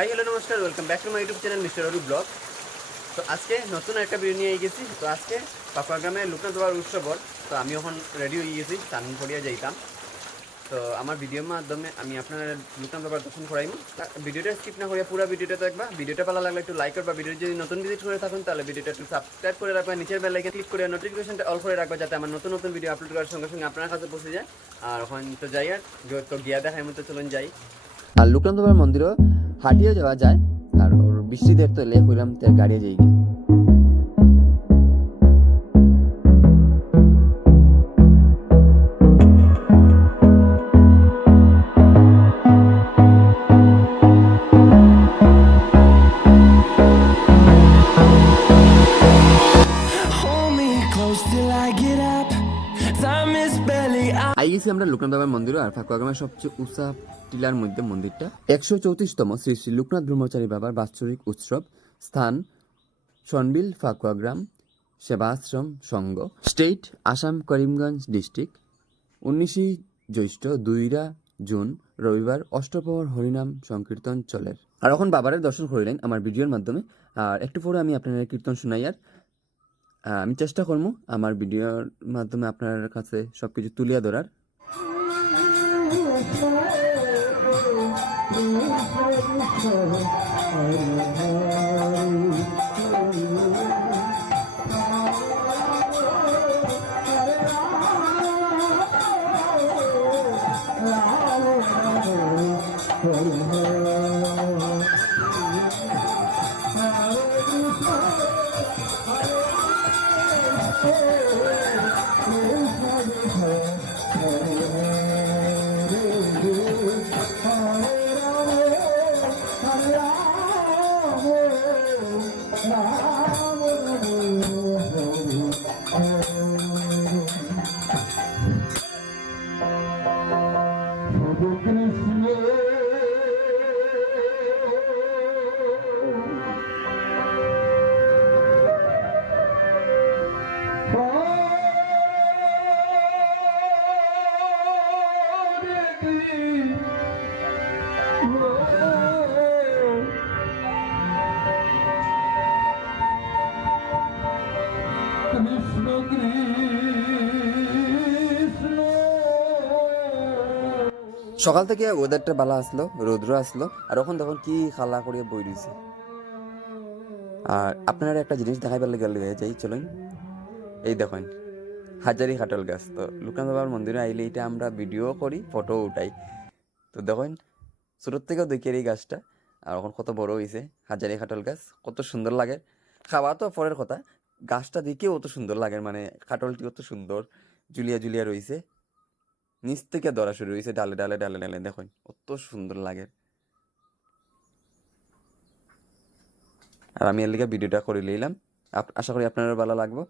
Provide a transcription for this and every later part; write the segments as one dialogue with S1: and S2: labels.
S1: High, hello, নমস্কার welcome back to my YouTube channel mister Aru blog তো আজকে নতুন একটা ভিডিও নিয়ে গেছি তো আজকে পাপাগ্রামে লোকনাথ বাবার উৎসবর তো আমি এখন রেডি হয়ে গেছি স্নান করিয়া যাইতাম। তো আমার ভিডিওর মাধ্যমে আমি আপনার লোকনাথ বাবার দর্শন করাইম। ভিডিওটা স্কিপ না করিয়া পুরো ভিডিওটা দেখবা ভিডিওটা ভালো লাগলে একটু লাইক করবা। ভিডিও যদি নতুন ভিজিট করে থাকুন, তাহলে ভিডিওটা একটু সাবস্ক্রাইব করে রাখবা। নিচের বেলাইকে ক্লিক করে নোটিফিকেশনটা অল করে রাখবা, যাতে আমার নতুন নতুন ভিডিও আপলোড করার সঙ্গে সঙ্গে আপনার কাছে পৌঁছে যায়। আর ওখান তো যাই আর তো গিয়া দেখার মতো চলুন যাই। আর লোকনাথ বাবার মন্দিরও হাঁটিয়ে যাওয়া যায়, আর ওর বৃষ্টিদের তো লেখ হইলাম তার গাড়িয়ে যাই till I get up. I আমরা লোকনাথ বাবার মন্দির আর ফাঁকুয়াগ্রামের সবচেয়ে উঁচা টিলার মধ্যে মন্দিরটা। একশো চৌত্রিশতম শ্রী শ্রী লোকনাথ ব্রহ্মচারী বাবার বাৎসরিক উৎসব, স্থান সনবিল ফাঁকুয়াগ্রাম সেবাশ্রম সংঘ স্টেট, আসাম করিমগঞ্জ ডিস্ট্রিক্ট। উনিশে জ্যৈষ্ঠ দুইরা জুন, রবিবার অষ্টপ্রহর হরিনাম সংকীর্তন চলের আর এখন বাবারের দর্শন করিলেন আমার ভিডিওর মাধ্যমে। আর একটু পরে আমি আপনার কীর্তন শুনাই আর আমি চেষ্টা করব আমার ভিডিওর মাধ্যমে আপনার কাছে সব কিছু তুলিয়া ধরার সকাল থেকে ওয়েদারটা ভালো আসলো, রৌদ্র আসলো, আর এখন তখন কি খালা করিয়া বই রয়েছে আর আপনারা একটা জিনিস দেখাইবার লেগে লেগে যাই, চলুন। এই দেখুন, হাজারি কাটল গাছ। তো লুকান বাবার মন্দিরে আইলে এটা আমরা ভিডিও করি ফটো উঠাই। তো দেখুন, ছোটোর থেকেও দেখি এই গাছটা। আর এখন কত বড় হয়েছে হাজারি কাটল গাছ, কত সুন্দর লাগে। খাওয়া তো পরের কথা গাছটা দেখেও অত সুন্দর লাগে মানে কাটলটি অত সুন্দর। জুলিয়া জুলিয়া রয়েছে নিচ থেকে দরা শুরু হয়েছে ডালে ডালে ডালে ডালে, দেখুন, অত সুন্দর লাগে। আর আমি এর লিগে ভিডিওটা করে নিলাম আশা করি আপনারা ভালো লাগবে।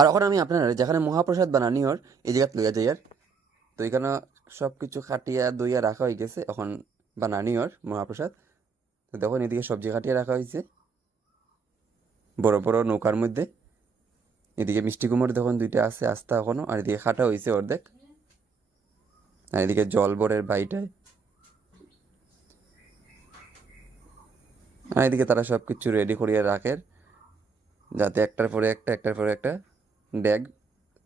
S1: আর এখন আমি আপনার, যেখানে মহাপ্রসাদ বানানি ওর এই জায়গাত লইয়া যাই আর। তো এখানে সব কিছু খাটিয়া দইয়া রাখা হয়ে গেছে এখন বানানি ওর মহাপ্রসাদ। তো দেখুন, এদিকে সবজি খাটিয়ে রাখা হয়েছে। বড় বড় নৌকার মধ্যে। এদিকে মিষ্টি কুমড় দেখুন, দুইটা আছে, আস্তা এখনও, আর এদিকে খাটা হয়েছে অর্ধেক। আর এদিকে জল বরের বাইটায় আর এদিকে তারা সব কিছু রেডি করিয়া রাখে যাতে একটার পরে একটা, একটার পরে একটা। ড্যাগ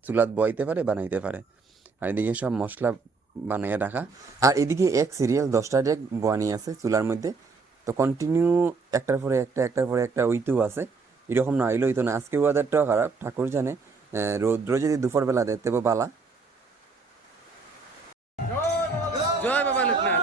S1: চুলাত বইতে পারে বানাইতে পারে। আর এদিকে সব মশলা বানাইয়া রাখা। আর এদিকে এক সিরিয়াল দশটা ড্যাগ বানিয়ে আছে চুলার মধ্যে। তো কন্টিনিউ একটার পরে একটা একটার পরে একটা ওইতেও আছে। এরকম না হইলে তো না। আজকে ওয়েদারটাও খারাপ ঠাকুর জানে। রৌদ্র যদি দুপুরবেলা দেয় তবে বালা। জয় বাবা লোকনাথ।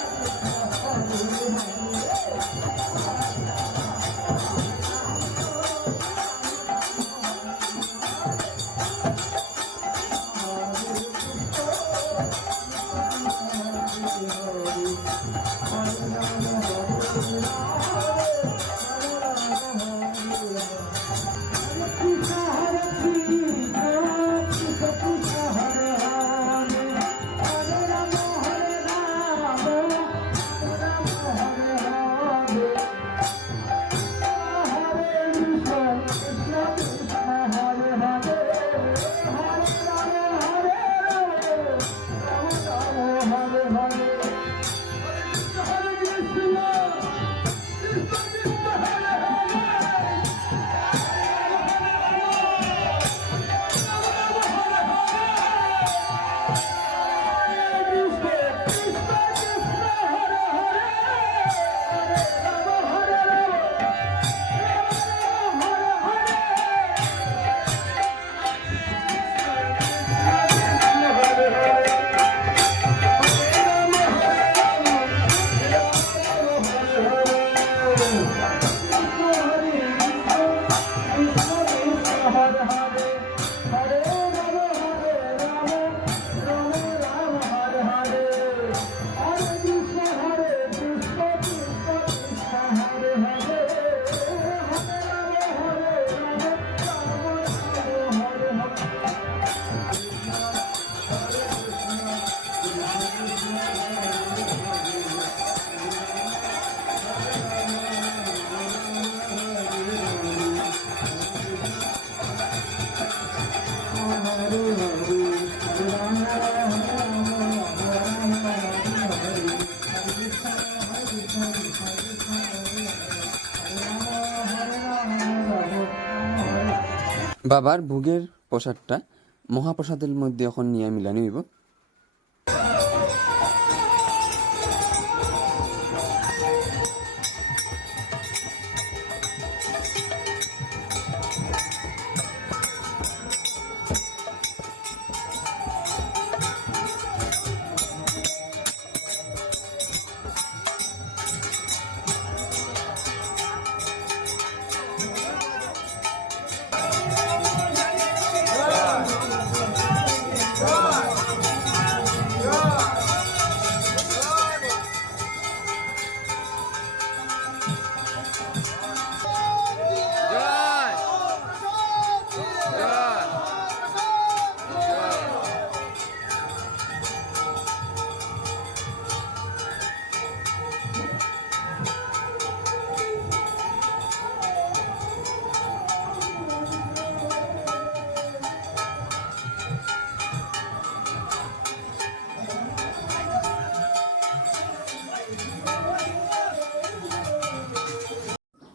S1: বাবার ভোগের প্রসাদটা মহাপ্রসাদের মধ্যে এখন নিয়ে মিলানি হইব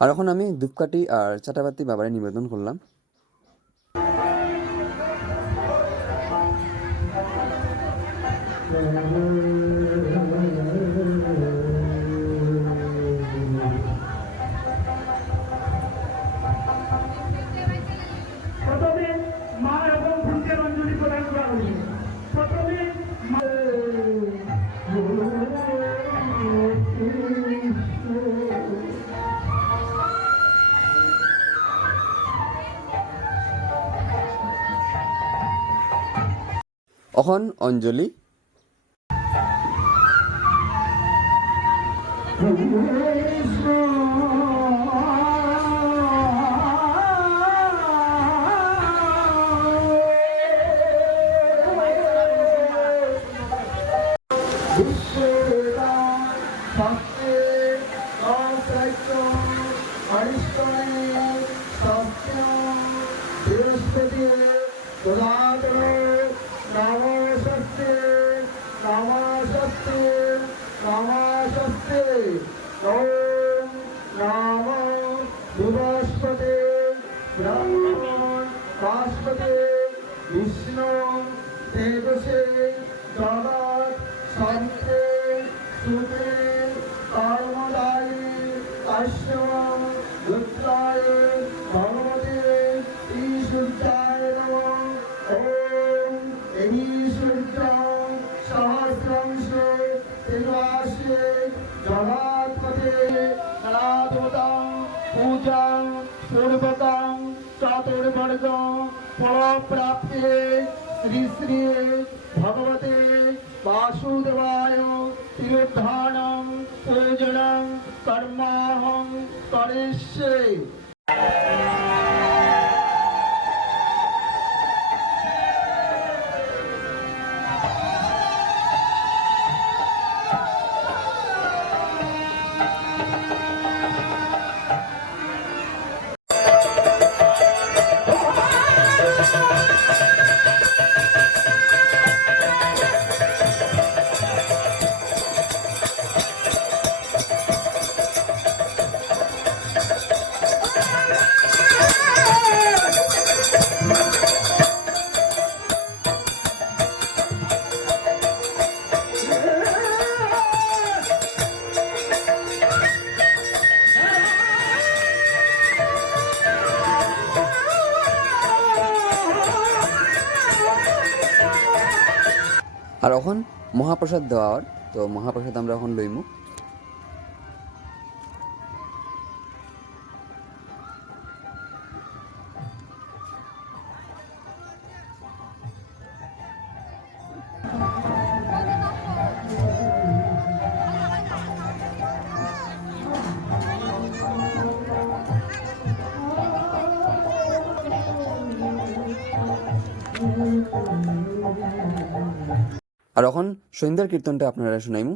S1: আর এখন আমি ধূপকাঠি আর চাটাবাতি বাবারে নিবেদন করলাম। প্রথমে এখন অঞ্জলি। বৃহস্পতি ভগবতে বাসুদেবায় তিরোধানং প্রয়োজনং কর্মাহং করিষ্যে আর এখন মহাপ্রসাদ দেওয়ার তো মহাপ্রসাদ আমরা এখন লইমু। সন্ধ্যার কীর্তনটা আপনারা শুনাইমু।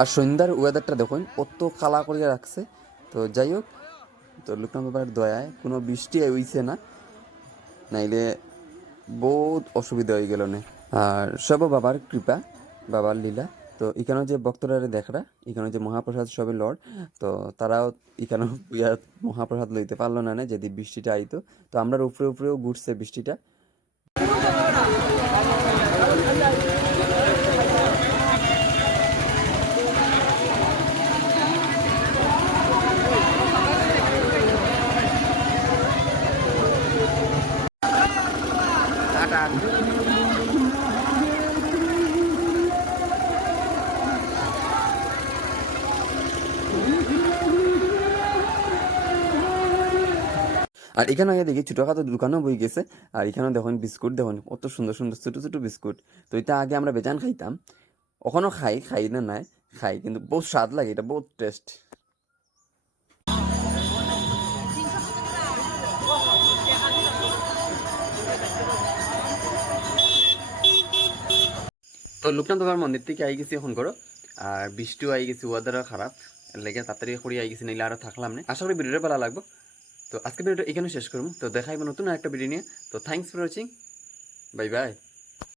S1: আর সন্ধ্যার ওয়েদারটা দেখুন কত কালা করিয়া রাখছে। তো যাই হোক, তো লোকনাথ বাবার দয়ায় কোনো বৃষ্টি হইছে না। নাইলে বহুত অসুবিধা হয়ে গেল না। আর সব বাবার কৃপা, বাবার লীলা। তো এখানে যে ভক্তরা দেখরা, এখানে যে মহাপ্রসাদ সবে লড়, তো তারাও এখানে মহাপ্রসাদ লইতে পারল না না, যদি বৃষ্টিটা আইতো। তো আমরা উপরে উপরেও ঘুরছে বৃষ্টিটা। আর এখানে আগে দেখি ছোটোখাটো দোকানও বই গেছে, আর এখানেও দেখুন বিস্কুট, দেখুন কত সুন্দর সুন্দর ছোটো ছোটো বিস্কুট। তো এটা আগে আমরা বেজান খাইতাম ওখানেও খাই খাই না নাই, খাই, কিন্তু বহুত স্বাদ লাগে, এটা বহুত টেস্ট। তো লোকনাথ বাবার মন্দির থেকে আই গেছি এখন করো আর বৃষ্টিও আই গেছি ওয়েদারও খারাপ লেগে তাড়াতাড়ি করে আই গেছি নাইলে আরও থাকলাম না? আশা করি ভিডিওটা ভালো লাগবো। তো আজকে ভিডিওটা এখানে শেষ করব তো দেখাইবো নতুন একটা ভিডিও নিয়ে। তো thanks for watching bye bye